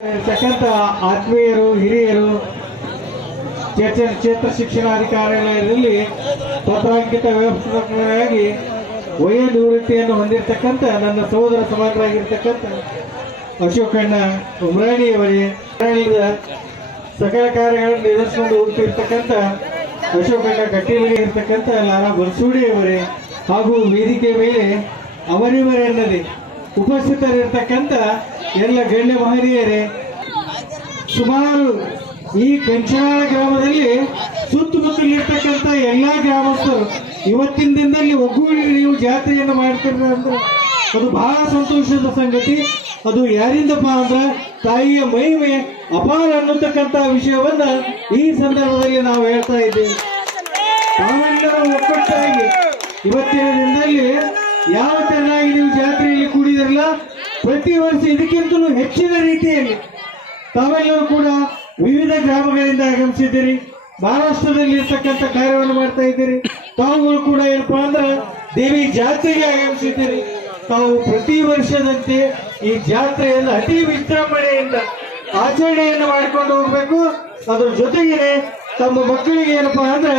ಇರ್ತಕ್ಕಂಥ ಆತ್ಮೀಯರು ಹಿರಿಯರು ಕ್ಷೇತ್ರ ಶಿಕ್ಷಣಾಧಿಕಾರಿಗಳಲ್ಲಿ ಪತ್ರಾಂಕಿತ ವ್ಯವಸ್ಥಾಪಕರಾಗಿ ವಯೋನಿವೃತ್ತಿಯನ್ನು ಹೊಂದಿರತಕ್ಕಂಥ ನನ್ನ ಸಹೋದರ ಸಮಾನರಾಗಿರ್ತಕ್ಕಂಥ ಅಶೋಕಣ್ಣ ಉಮ್ರಾಣಿಯವರೇ, ಸಕಲ ಕಾರ್ಯಗಳನ್ನು ನಿರ್ವಹಿಸಿಕೊಂಡು ಹೋಗ್ತಿರ್ತಕ್ಕಂಥ ಅಶೋಕಣ್ಣ ಕಟ್ಟಿಮನಿ ಇರ್ತಕ್ಕಂಥ ಲಾರಾ ಬನ್ಸೂಡಿಯವರೇ ಹಾಗೂ ವೇದಿಕೆ ಮೇಲೆ ಅವರಿವರೆನ್ನದೆ ಉಪಸ್ಥಿತರಿರ್ತಕ್ಕಂಥ ಎಲ್ಲ ಗಣ್ಯ ಮಹನೀಯರೇ, ಸುಮಾರು ಈ ಕಂಚನಾಳ ಗ್ರಾಮದಲ್ಲಿ ಸುತ್ತಮುತ್ತಲಿರ್ತಕ್ಕಂಥ ಎಲ್ಲಾ ಗ್ರಾಮಸ್ಥರು ಇವತ್ತಿನ ದಿನದಲ್ಲಿ ಒಗ್ಗೂಡಿ ನೀವು ಜಾತ್ರೆಯನ್ನು ಮಾಡ್ತೀರ ಅಂದ್ರೆ ಅದು ಬಹಳ ಸಂತೋಷದ ಸಂಗತಿ. ಅದು ಯಾರಿಂದಪ್ಪ ಅಂದ್ರೆ ತಾಯಿಯ ಮಹಿಮೆ ಅಪಾರ ಅನ್ನತಕ್ಕಂಥ ವಿಷಯವನ್ನ ಈ ಸಂದರ್ಭದಲ್ಲಿ ನಾವು ಹೇಳ್ತಾ ಇದ್ದೇವೆ. ತಾವೆಲ್ಲರೂ ಒಕ್ಕಟ್ಟಾಗಿ ಇವತ್ತಿನ ದಿನದಲ್ಲಿ ಯಾವ ಚೆನ್ನಾಗಿ ನೀವು ಜಾತ್ರೆಯಲ್ಲಿ ಕೂಡಿದಿರಲ್ಲ, ಪ್ರತಿ ವರ್ಷ ಇದಕ್ಕಿಂತಲೂ ಹೆಚ್ಚಿನ ರೀತಿಯಲ್ಲಿ ತಾವೆಲ್ಲರೂ ಕೂಡ ವಿವಿಧ ಗ್ರಾಮಗಳಿಂದ ಆಗಮಿಸಿದ್ದೀರಿ. ಮಹಾರಾಷ್ಟ್ರದಲ್ಲಿ ಇರ್ತಕ್ಕಂಥ ಕಾರ್ಯವನ್ನು ಮಾಡ್ತಾ ಇದ್ದೀರಿ. ತಾವುಗಳು ಕೂಡ ಏನಪ್ಪಾ ಅಂದ್ರೆ ದೇವಿ ಜಾತ್ರೆಗೆ ಆಗಮಿಸಿದ್ದೀರಿ. ತಾವು ಪ್ರತಿ ವರ್ಷದಂತೆ ಈ ಜಾತ್ರೆಯನ್ನು ಅತಿ ವಿಜೃಂಭಣೆಯಿಂದ ಆಚರಣೆಯನ್ನು ಮಾಡಿಕೊಂಡು ಹೋಗ್ಬೇಕು. ಅದ್ರ ಜೊತೆಗೆ ತಮ್ಮ ಮಕ್ಕಳಿಗೆ ಏನಪ್ಪಾ ಅಂದ್ರೆ